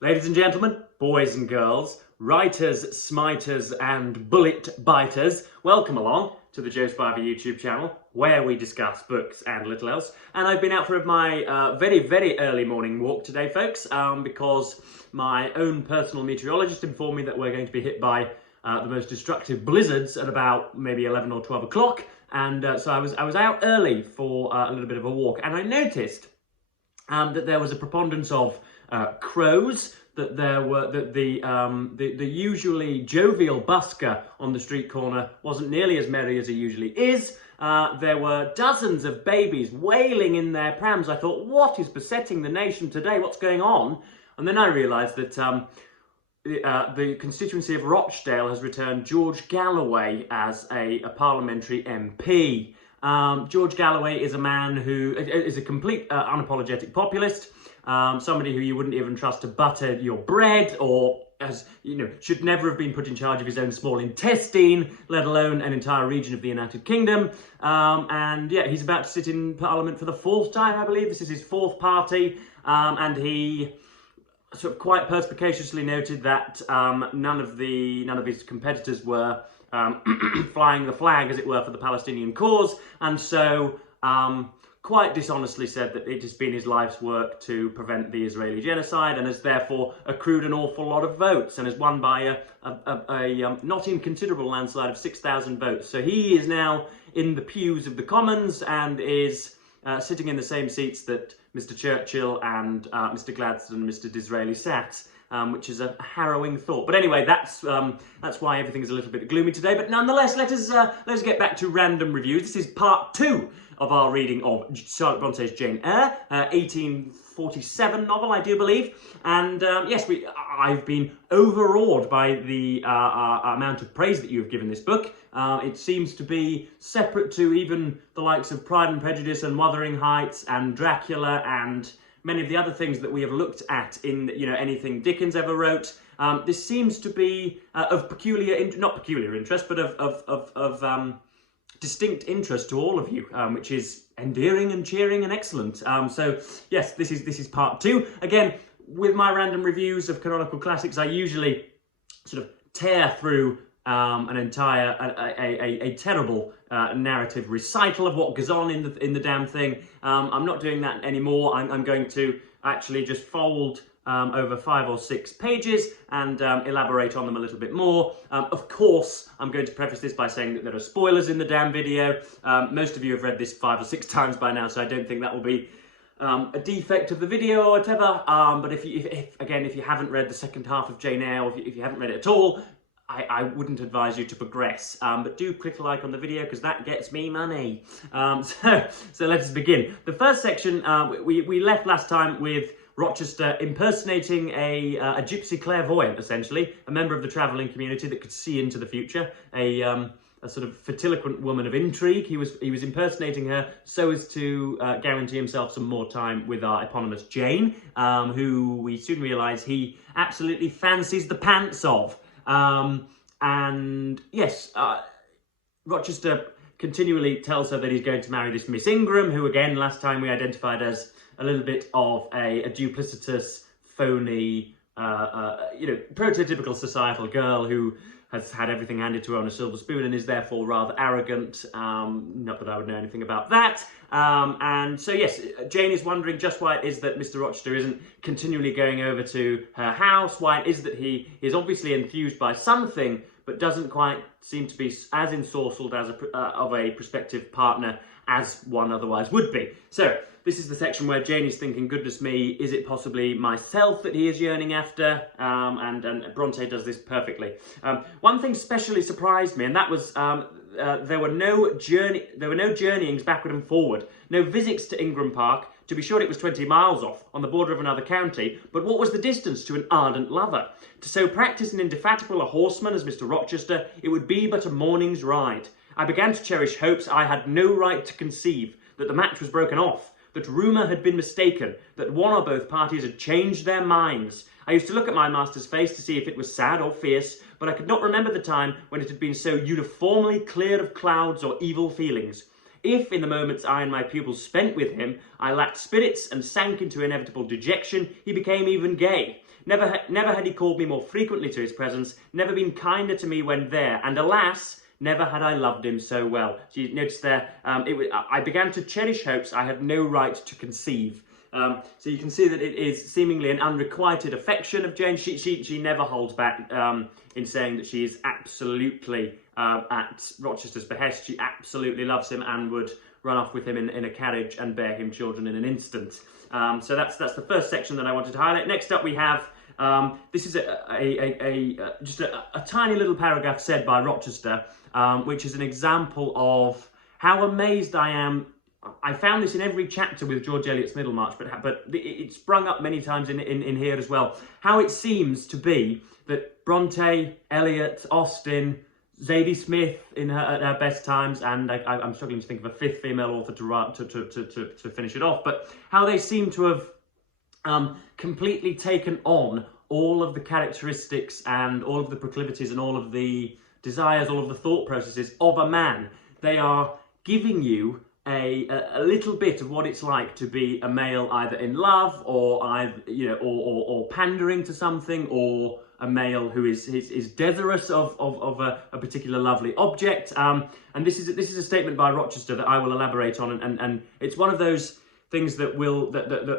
Ladies and gentlemen, boys and girls, writers, smiters and bullet biters, welcome along to the Joe Spiver YouTube channel where we discuss books and little else. And I've been out for my very early morning walk today, folks, because my own personal meteorologist informed me that we're going to be hit by the most destructive blizzards at about maybe 11 or 12 o'clock. And so I was out early for a little bit of a walk, and I noticed that there was a preponderance of crows, that the usually jovial busker on the street corner wasn't nearly as merry as he usually is. There were dozens of babies wailing in their prams. I thought, what is besetting the nation today? What's going on? And then I realised that the constituency of Rochdale has returned George Galloway as a parliamentary MP. George Galloway is a man who is a complete unapologetic populist, somebody who you wouldn't even trust to butter your bread, or should never have been put in charge of his own small intestine, let alone an entire region of the United Kingdom. And yeah, he's about to sit in Parliament for the fourth time, I believe. This is his fourth party, and he sort of quite perspicaciously noted that none of his competitors were flying the flag, as it were, for the Palestinian cause, and so quite dishonestly said that it has been his life's work to prevent the Israeli genocide, and has therefore accrued an awful lot of votes, and has won by a not inconsiderable landslide of 6,000 votes. So he is now in the pews of the Commons and is sitting in the same seats that Mr. Churchill and Mr. Gladstone and Mr. Disraeli sat. Which is a harrowing thought. But anyway, that's why everything is a little bit gloomy today. But nonetheless, let's get back to random reviews. This is part 2 of our reading of Charlotte Bronte's Jane Eyre, 1847 novel, I do believe. And yes, I've been overawed by the amount of praise that you have given this book. It seems to be separate to even the likes of Pride and Prejudice and Wuthering Heights and Dracula and many of the other things that we have looked at in anything Dickens ever wrote. This seems to be of not peculiar interest, but of distinct interest to all of you, which is endearing and cheering and excellent. So yes, this is part 2. Again, with my random reviews of canonical classics, I usually sort of tear through an entire a terrible narrative recital of what goes on in the damn thing. I'm not doing that anymore. I'm going to actually just fold over 5 or 6 pages and elaborate on them a little bit more. Of course, I'm going to preface this by saying that there are spoilers in the damn video. Most of you have read this 5 or 6 times by now, so I don't think that will be a defect of the video or whatever. But if you haven't read the second half of Jane Eyre, or if you haven't read it at all, I wouldn't advise you to progress, but do click a like on the video because that gets me money. So let's begin. The first section, we left last time with Rochester impersonating a gypsy clairvoyant, essentially, a member of the travelling community that could see into the future, a sort of fertiloquent woman of intrigue. He was impersonating her so as to guarantee himself some more time with our eponymous Jane, who we soon realise he absolutely fancies the pants of. And yes, Rochester continually tells her that he's going to marry this Miss Ingram, who again, last time we identified as a little bit of a duplicitous, phony, prototypical societal girl who has had everything handed to her on a silver spoon and is therefore rather arrogant. Not that I would know anything about that. And so yes, Jane is wondering just why it is that Mr. Rochester isn't continually going over to her house, why it is that he is obviously enthused by something, but doesn't quite seem to be as ensorcelled as of a prospective partner as one otherwise would be. So this is the section where Jane is thinking, goodness me, is it possibly myself that he is yearning after? And Bronte does this perfectly. One thing specially surprised me, and that was there were no journeyings backward and forward, no visits to Ingram Park. To be sure, it was 20 miles off, on the border of another county, but what was the distance to an ardent lover? To so practised and indefatigable a horseman as Mr. Rochester, it would be but a morning's ride. I began to cherish hopes I had no right to conceive, that the match was broken off, that rumour had been mistaken, that one or both parties had changed their minds. I used to look at my master's face to see if it was sad or fierce, but I could not remember the time when it had been so uniformly cleared of clouds or evil feelings. If, in the moments I and my pupils spent with him, I lacked spirits and sank into inevitable dejection, he became even gay. Never had he called me more frequently to his presence, never been kinder to me when there, and alas, never had I loved him so well. So you notice there, I began to cherish hopes I had no right to conceive. So you can see that it is seemingly an unrequited affection of Jane. She never holds back in saying that she is absolutely at Rochester's behest. She absolutely loves him and would run off with him in a carriage and bear him children in an instant. So that's the first section that I wanted to highlight. Next up we have, this is just a tiny little paragraph said by Rochester, which is an example of how amazed I am. I found this in every chapter with George Eliot's Middlemarch, but it sprung up many times in here as well. How it seems to be that Bronte, Eliot, Austen, Zadie Smith at her best times, and I'm struggling to think of a fifth female author to finish it off, but how they seem to have completely taken on all of the characteristics and all of the proclivities and all of the desires, all of the thought processes of a man. They are giving you a little bit of what it's like to be a male either in love or or pandering to something, or a male who is desirous of a particular lovely object. And this is a statement by Rochester that I will elaborate on, and it's one of those things that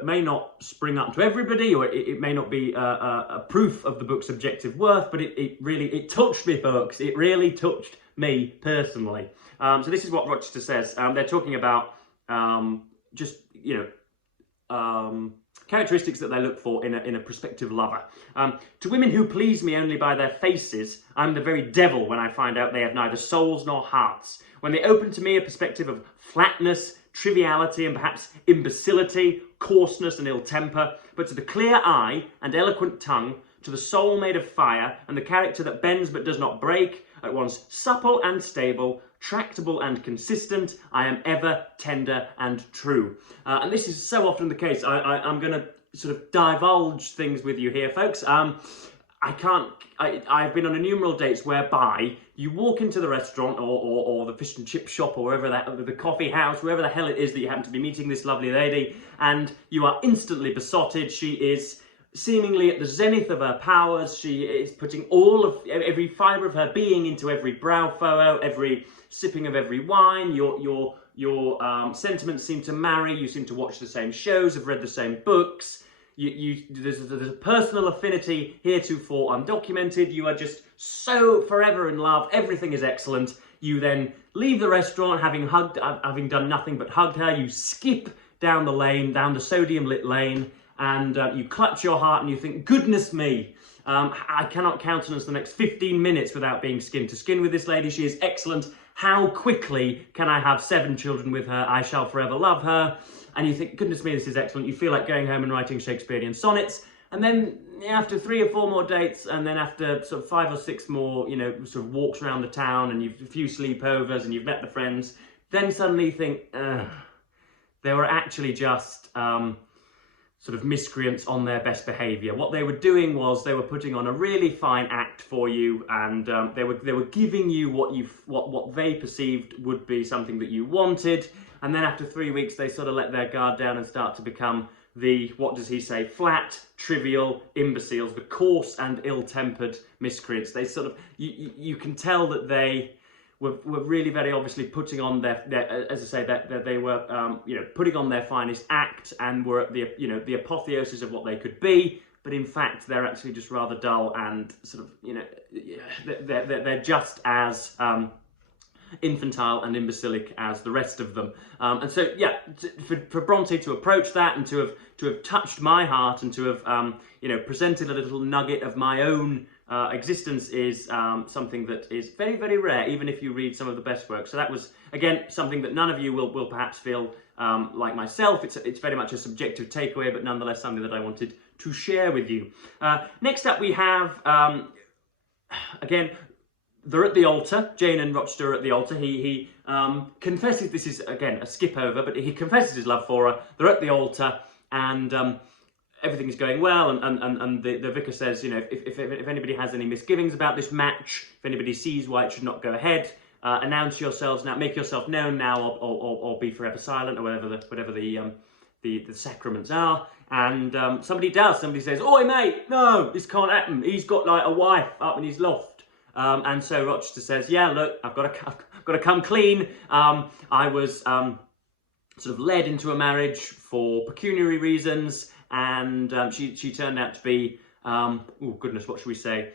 may not spring up to everybody, or it may not be a proof of the book's objective worth, but it really touched me, folks. It really touched me personally. So this is what Rochester says. They're talking about characteristics that they look for in a prospective lover. To women who please me only by their faces, I'm the very devil when I find out they have neither souls nor hearts. When they open to me a perspective of flatness, triviality, and perhaps imbecility, coarseness and ill temper, but to the clear eye and eloquent tongue, to the soul made of fire, and the character that bends but does not break, at once supple and stable, tractable and consistent, I am ever tender and true. And this is so often the case. I'm going to sort of divulge things with you here, folks. I've been on innumerable dates whereby you walk into the restaurant or the fish and chip shop or wherever the coffee house, wherever the hell it is that you happen to be meeting this lovely lady, and you are instantly besotted. She is seemingly at the zenith of her powers. She is putting every fibre of her being into every brow furrow, every sipping of every wine. Your sentiments seem to marry. You seem to watch the same shows, have read the same books. There's a personal affinity heretofore undocumented. You are just so forever in love. Everything is excellent. You then leave the restaurant having done nothing but hugged her. You skip down the lane, down the sodium lit lane, and you clutch your heart and you think, goodness me, I cannot countenance the next 15 minutes without being skin to skin with this lady. She is excellent. How quickly can I have 7 children with her? I shall forever love her. And you think, goodness me, this is excellent. You feel like going home and writing Shakespearean sonnets. And then after 3 or 4 more dates, and then after sort of 5 or 6 more, sort of walks around the town, and you've a few sleepovers, and you've met the friends, then suddenly you think, they were actually just sort of miscreants on their best behaviour. What they were doing was they were putting on a really fine act for you, and they were giving you what they perceived would be something that you wanted. And then after 3 weeks, they sort of let their guard down and start to become what does he say, flat, trivial imbeciles, the coarse and ill-tempered miscreants. They sort of, you can tell that they were really very obviously putting on their as I say, that they were, putting on their finest act, and were at the apotheosis of what they could be. But in fact, they're actually just rather dull and sort of, they're just as infantile and imbecilic as the rest of them. And so, yeah, for Bronte to approach that and to have touched my heart and to have, presented a little nugget of my own existence is something that is very, very rare, even if you read some of the best works. So that was, again, something that none of you will perhaps feel like myself. It's very much a subjective takeaway, but nonetheless something that I wanted to share with you. Next up we have, again, they're at the altar. Jane and Rochester are at the altar. He confesses, this is, again, a skip over, but he confesses his love for her. They're at the altar, and everything is going well, and the vicar says, if anybody has any misgivings about this match, if anybody sees why it should not go ahead, announce yourselves now, make yourself known now, or be forever silent, or whatever the the sacraments are. And somebody says, "Oi mate, no, this can't happen. He's got like a wife up in his loft." And so Rochester says, "Yeah, look, I've got to come clean. I was sort of led into a marriage for pecuniary reasons, and she turned out to be, oh goodness, what should we say?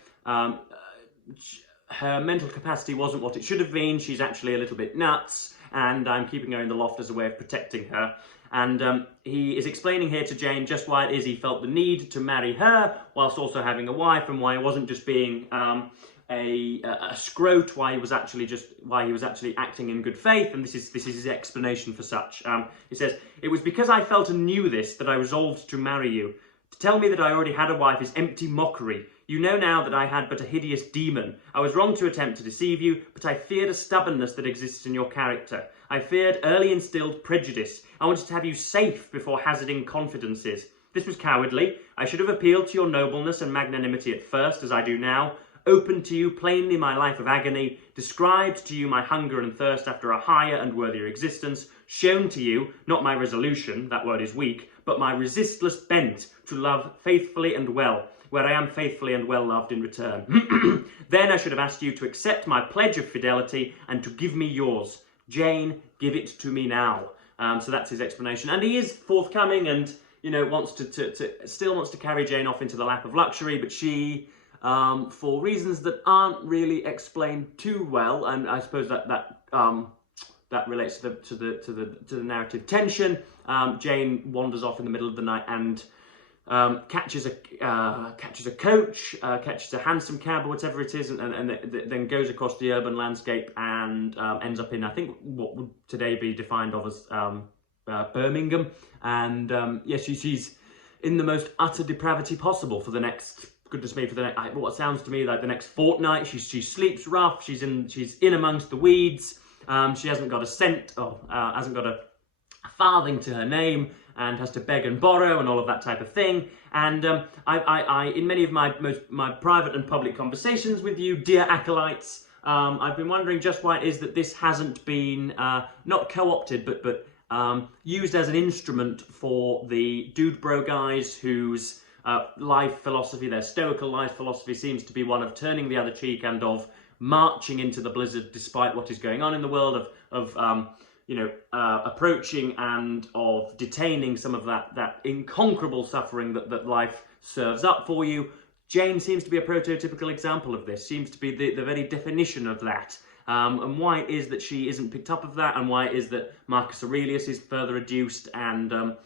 Her mental capacity wasn't what it should have been. She's actually a little bit nuts, and I'm keeping her in the loft as a way of protecting her." And he is explaining here to Jane just why it is he felt the need to marry her whilst also having a wife, and why he wasn't just being a scrote, why he was actually acting in good faith. And this is his explanation for such. He says, "It was because I felt and knew this that I resolved to marry you. To tell me that I already had a wife is empty mockery. You know now that I had but a hideous demon. I was wrong to attempt to deceive you, but I feared a stubbornness that exists in your character. I feared early instilled prejudice. I wanted to have you safe before hazarding confidences. This was cowardly. I should have appealed to your nobleness and magnanimity at first, as I do now, opened to you plainly my life of agony, described to you my hunger and thirst after a higher and worthier existence, shown to you, not my resolution, that word is weak, but my resistless bent to love faithfully and well, where I am faithfully and well loved in return. Then I should have asked you to accept my pledge of fidelity and to give me yours. Jane, give it to me now." So that's his explanation. And he is forthcoming and, you know, still wants to carry Jane off into the lap of luxury, but she, for reasons that aren't really explained too well, and I suppose that relates to the narrative tension. Jane wanders off in the middle of the night and catches a coach, catches a hansom cab or whatever it is, and then goes across the urban landscape and ends up in, I think, what would today be defined of as Birmingham. And yes, she's in the most utter depravity possible for the next, goodness me, what sounds to me like the next fortnight. She sleeps rough. She's in amongst the weeds. She hasn't got a cent, hasn't got a farthing to her name, and has to beg and borrow and all of that type of thing. And I in many of my private and public conversations with you, dear acolytes, I've been wondering just why it is that this hasn't been not co-opted, but used as an instrument for the dude bro guys whose life philosophy, their stoical life philosophy, seems to be one of turning the other cheek and of marching into the blizzard despite what is going on in the world, of approaching and of detaining some of that inconquerable suffering that life serves up for you. Jane seems to be a prototypical example of this, seems to be the very definition of that. And why it is that she isn't picked up of that, and why it is that Marcus Aurelius is further reduced, and a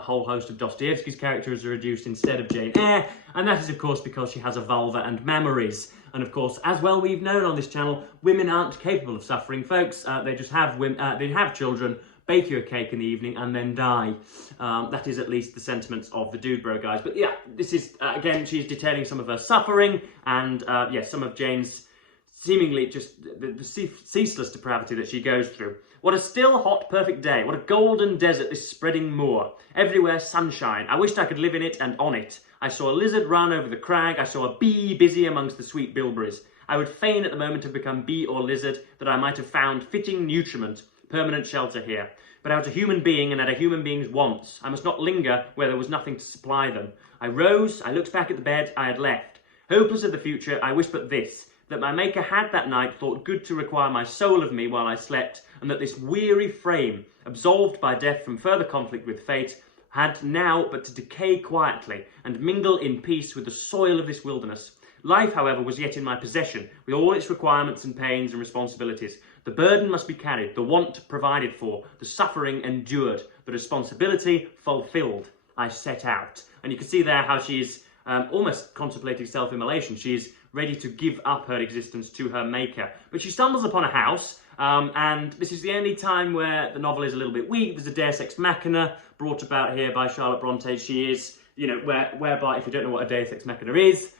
whole host of Dostoevsky's characters are reduced instead of Jane Eyre, and that is of course because she has a vulva and mammaries. And of course, as well we've known on this channel, women aren't capable of suffering, folks. They just have they have children, bake you a cake in the evening, and then die. That is at least the sentiments of the dude bro guys. But yeah, this is again, she's detailing some of her suffering, and yes, some of Jane's seemingly just the ceaseless depravity that she goes through. What a still, hot, perfect day. What a golden desert, this spreading moor. Everywhere sunshine. I wished I could live in it and on it. I saw a lizard run over the crag. I saw a bee busy amongst the sweet bilberries. I would fain at the moment have become bee or lizard, that I might have found fitting nutriment, permanent shelter here. But I was a human being and had a human being's wants. I must not linger where there was nothing to supply them. I rose, I looked back at the bed I had left. Hopeless of the future, I wished but this, that my Maker had that night thought good to require my soul of me while I slept, and that this weary frame, absolved by death from further conflict with fate, had now but to decay quietly and mingle in peace with the soil of this wilderness. Life, however, was yet in my possession, with all its requirements and pains and responsibilities. The burden must be carried, the want provided for, the suffering endured, the responsibility fulfilled. I set out. And you can see there how she is almost contemplating self-immolation. She is ready to give up her existence to her Maker. But she stumbles upon a house, and this is the only time where the novel is a little bit weak. There's a deus ex machina brought about here by Charlotte Bronte. She is, whereby, if you don't know what a deus ex machina is,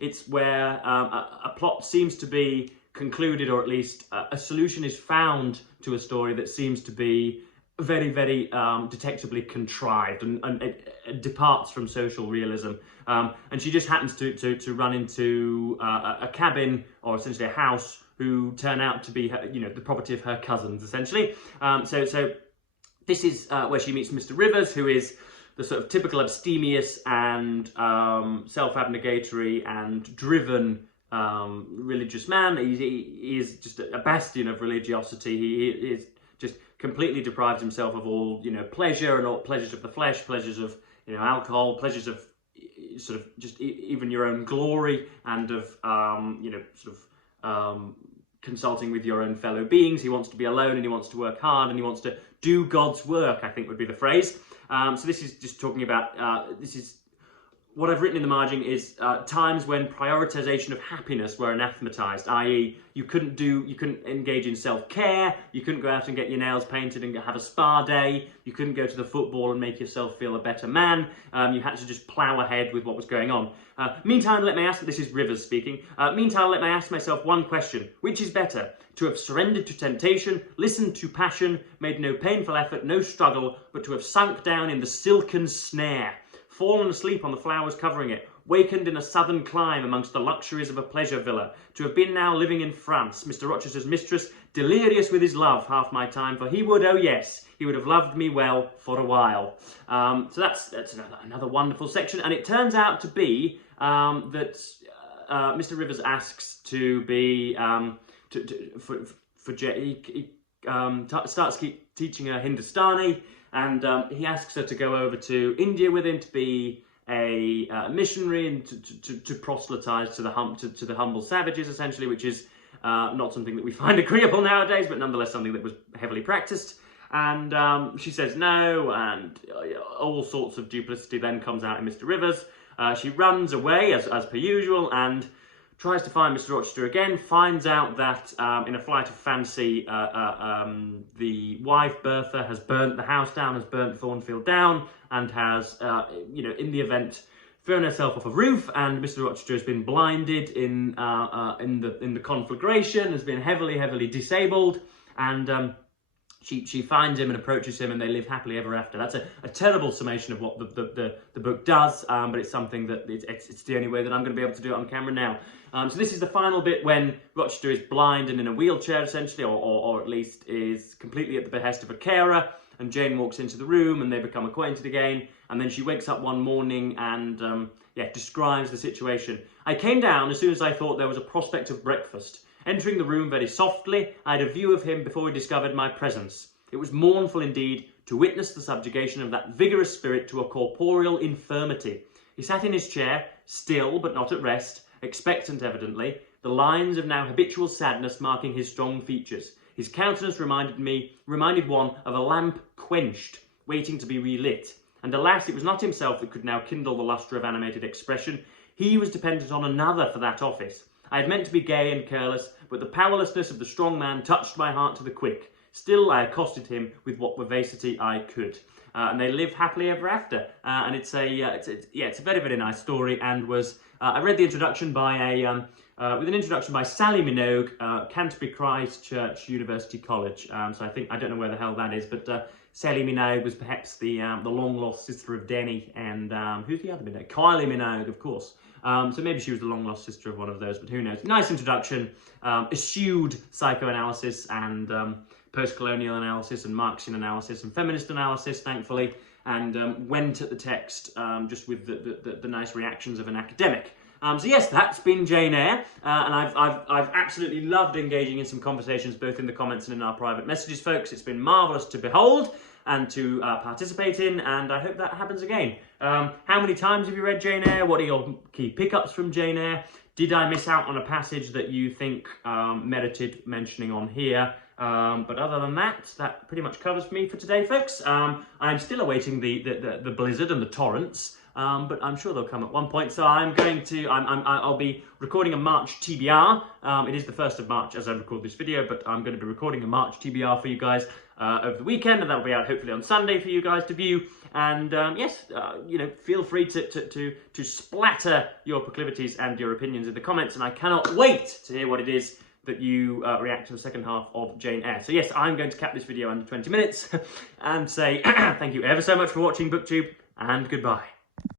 it's where a plot seems to be concluded, or at least a solution is found to a story that seems to be very, very detectably contrived, and it departs from social realism. And she just happens to run into a cabin, or essentially a house, who turn out to be her, the property of her cousins, essentially. So This is where she meets Mr. Rivers, who is the sort of typical abstemious and self-abnegatory and driven religious man. He is just a bastion of religiosity. He is just completely deprives himself of all, pleasure and all pleasures of the flesh, pleasures of, alcohol, pleasures of sort of just even your own glory, and of, consulting with your own fellow beings. He wants to be alone, and he wants to work hard, and he wants to do God's work, I think would be the phrase. So this is just talking about, this is what I've written in the margin is times when prioritization of happiness were anathematized, i.e. you couldn't engage in self-care, you couldn't go out and get your nails painted and have a spa day, you couldn't go to the football and make yourself feel a better man, you had to just plough ahead with what was going on. Meantime, let me ask, this is Rivers speaking, meantime, let me ask myself one question: which is better, to have surrendered to temptation, listened to passion, made no painful effort, no struggle, but to have sunk down in the silken snare, fallen asleep on the flowers covering it, wakened in a southern clime amongst the luxuries of a pleasure villa, to have been now living in France, Mr. Rochester's mistress, delirious with his love half my time, for he would, oh yes, he would have loved me well for a while. So that's another wonderful section, and it turns out to be that Mr. Rivers asks to be, starts teaching her Hindustani, and he asks her to go over to India with him to be a missionary and to proselytise to the humble savages, essentially, which is not something that we find agreeable nowadays, but nonetheless something that was heavily practised. And she says no, and all sorts of duplicity then comes out in Mr. Rivers. She runs away, as per usual, and tries to find Mr. Rochester again, finds out that in a flight of fancy, the wife, Bertha, has burnt the house down, has burnt Thornfield down, and has, in the event, thrown herself off a roof, and Mr. Rochester has been blinded in the conflagration, has been heavily disabled, and she finds him and approaches him, and they live happily ever after. That's a terrible summation of what the book does, but it's something that it's the only way that I'm going to be able to do it on camera now. So this is the final bit when Rochester is blind and in a wheelchair, essentially, or at least is completely at the behest of a carer, and Jane walks into the room and they become acquainted again, and then she wakes up one morning and describes the situation. I came down as soon as I thought there was a prospect of breakfast. Entering the room very softly, I had a view of him before he discovered my presence. It was mournful indeed to witness the subjugation of that vigorous spirit to a corporeal infirmity. He sat in his chair, still but not at rest, expectant evidently, the lines of now habitual sadness marking his strong features. His countenance reminded one of a lamp quenched, waiting to be relit. And alas, it was not himself that could now kindle the lustre of animated expression. He was dependent on another for that office. I had meant to be gay and careless, but the powerlessness of the strong man touched my heart to the quick. Still, I accosted him with what vivacity I could. And they live happily ever after. And it's a very nice story. And was I read the introduction by with an introduction by Sally Minogue, Canterbury Christ Church University College. So I don't know where the hell that is, but Sally Minogue was perhaps the long lost sister of Denny, and who's the other Minogue? Kylie Minogue, of course. So maybe she was the long lost sister of one of those, but who knows? Nice introduction, eschewed psychoanalysis and post-colonial analysis and Marxian analysis and feminist analysis, thankfully, and went at the text just with the nice reactions of an academic. So yes, that's been Jane Eyre, and I've absolutely loved engaging in some conversations both in the comments and in our private messages, folks. It's been marvellous to behold and to participate in, and I hope that happens again. How many times have you read Jane Eyre? What are your key pickups from Jane Eyre? Did I miss out on a passage that you think merited mentioning on here? But other than that, that pretty much covers me for today, folks. I'm still awaiting the blizzard and the torrents, but I'm sure they'll come at one point. So I'll be recording a March TBR. It is the 1st of March as I record this video, but I'm going to be recording a March TBR for you guys over the weekend, and that'll be out hopefully on Sunday for you guys to view. And yes, feel free to splatter your proclivities and your opinions in the comments, and I cannot wait to hear what it is that you react to the second half of Jane Eyre. So yes, I'm going to cap this video under 20 minutes and say thank you ever so much for watching BookTube, and goodbye.